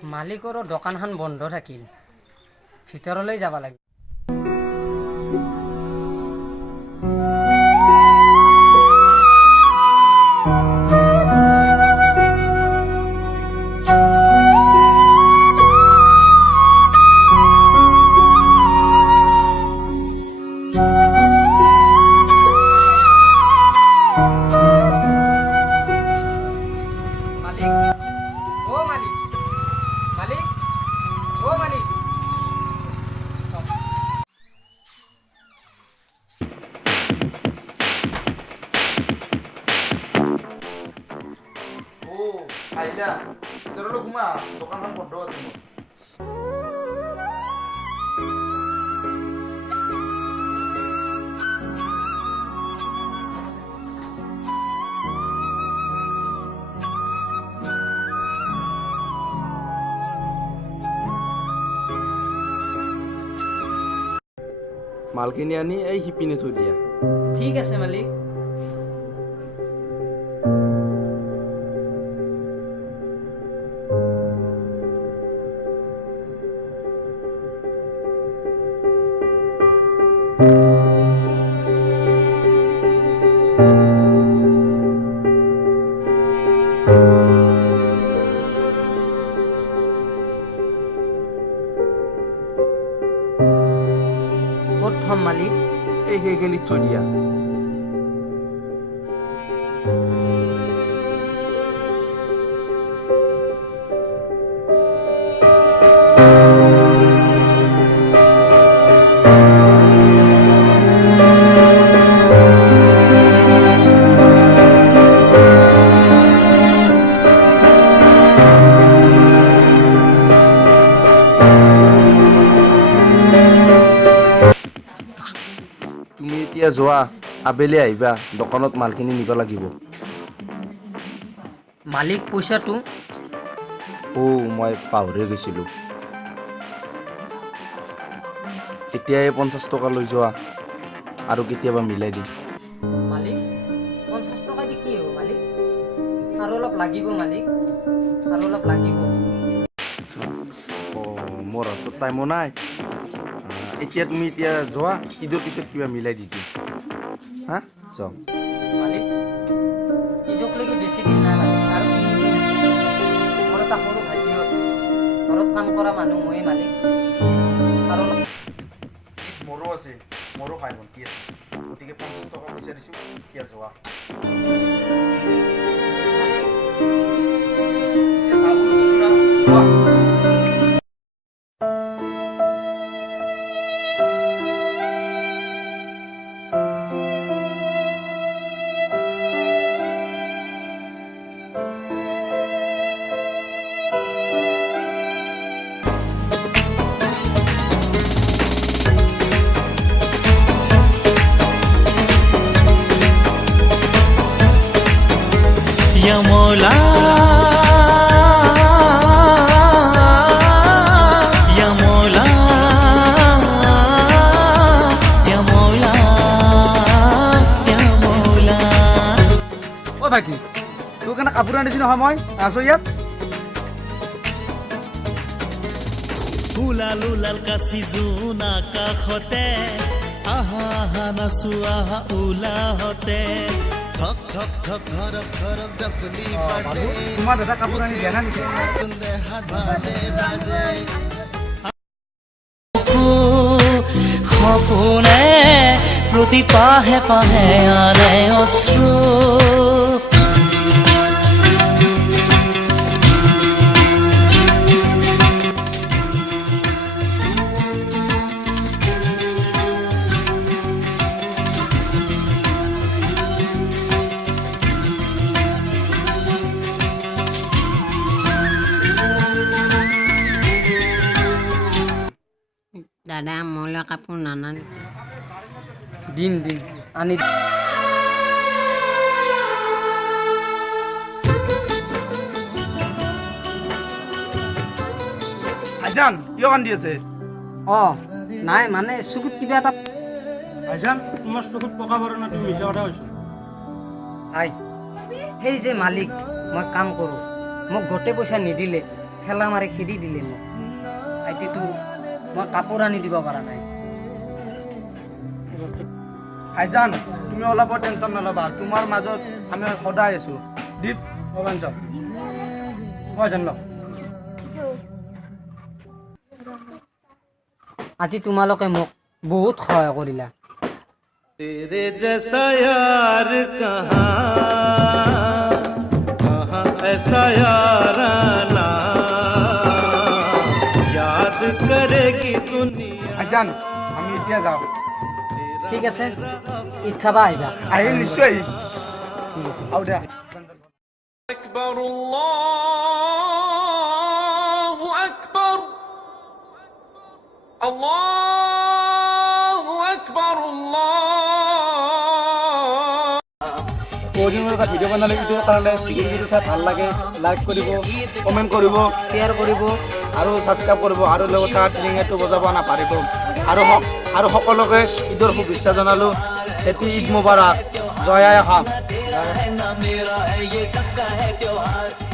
মালিকৰো দোকানখন বন্ধ থাকিল, ভিতৰলৈ যাব লাগে। আহিলা ভিতৰলৈ ঘুমা, দোকানখন বন্ধ আছে মোৰ। মালখিনি আনি এই শিপিনে থৈ দিয়া। ঠিক আছে মালিক। ক'ত থম মালিক? এই সেইখিনিত থৈ দিয়া। তুমি এতিয়া যোৱা, আবেলি আহিবা, দোকানত মালখিনি নিব লাগিব। মালিক পইচাটো? মই পাহৰি গৈছিলোঁ। এতিয়া এই 50 টকা লৈ যোৱা, আৰু কেতিয়াবা মিলাই দিম। মালিক 50 টকা দি কি হ'ব মালিক? আৰু অলপ লাগিব মালিক, আৰু অলপ লাগিব। মোৰ হাতত টাইমো নাই। এতিয়া তুমি যোৱা, ঈদৰ পিছত কিবা মিলাই দি দিম। হা যাওঁ। মালিক ঈদকলৈকে বেছি দিন নাই মালিক, আৰু 3 দিন আছে। মোৰ এটা সৰু ভাইটিও আছে, ঘৰত কাম কৰা মানুহ ময়ে মালিক। আৰু ঈদ মোৰো আছে, মোৰো ভাই ভণ্টি আছে, গতিকে 50 টকা পইচা দিছোঁ, এতিয়া যোৱা। এতিয়া যাবলৈ কৈছোঁ না, যোৱা। या मौला या मौला या मौला या मौला। অ ভাইটি, তোৰ কাৰণে কাপোৰ আনিছি নহয় মই, আছো ইয়াত। উলাল উলাল কাচি জোনা কাষতে, আহা আহা নাচো আহা উলাহতে, ঠক ঠক ঠক ধৰক ধৰক ডপলি বাজে, তোমাৰ দাদা কাপোৰ আনি দিয়া নাই নেকি? সুন্দে হাত বাজে বাজে। সপোনে প্ৰতি পাহে পাহে আনে অশ্ৰু, দাদা মোলৈ কাপোৰ নানানে? দিম আনি। ভাইজান কিয় কান্দি আছে? নাই মানে চকুত কিবা এটা। ভাইজান তোমাৰ চকুত পকা পৰে না, তুমি মিছা কথা কৈছা। সেই যে মালিক, মই কাম কৰোঁ, মোক গোটেই পইচা নিদিলে ঠেলা মাৰি খেদি দিলে মোক আইটিটো মই কাপোৰ আনি দিব পৰা নাই ভাইজান তুমি অলপো টেনশ্যন নল'বা তোমাৰ মাজত আমি সদায় আছোঁ দীপ অবাঞ্চল মই জান লওক আজি তোমালোকে মোক বহুত সহায় কৰিলা तेरे जैसा यार कहाँ कहाँ ऐसा याराना याद करेगी दुनिया ভাইজান আমি এতিয়া যাওঁ ঠিক আছে ঈদ খাবা আহিবা আহিম নিশ্চয় আহিম আও দিয়া أكبر الله أكبر الله أكبر الله বহুদিনৰ এটা ভিডিঅ' বনালে ভিডিঅ'ৰ কাৰণে ভিডিঅ'টো চাই ভাল লাগে লাইক কৰিব কমেণ্ট কৰিব শ্বেয়াৰ কৰিব আৰু ছাবস্ক্ৰাইব কৰিব আৰু লগতে ৰিঙটো বজাব নাপাহৰিব আৰু সকলোকে ঈদৰ শুভেচ্ছা জনালোঁ হেপী ঈদ মুবাৰক জয় আই অসম मेरा है ये सबका है त्योहार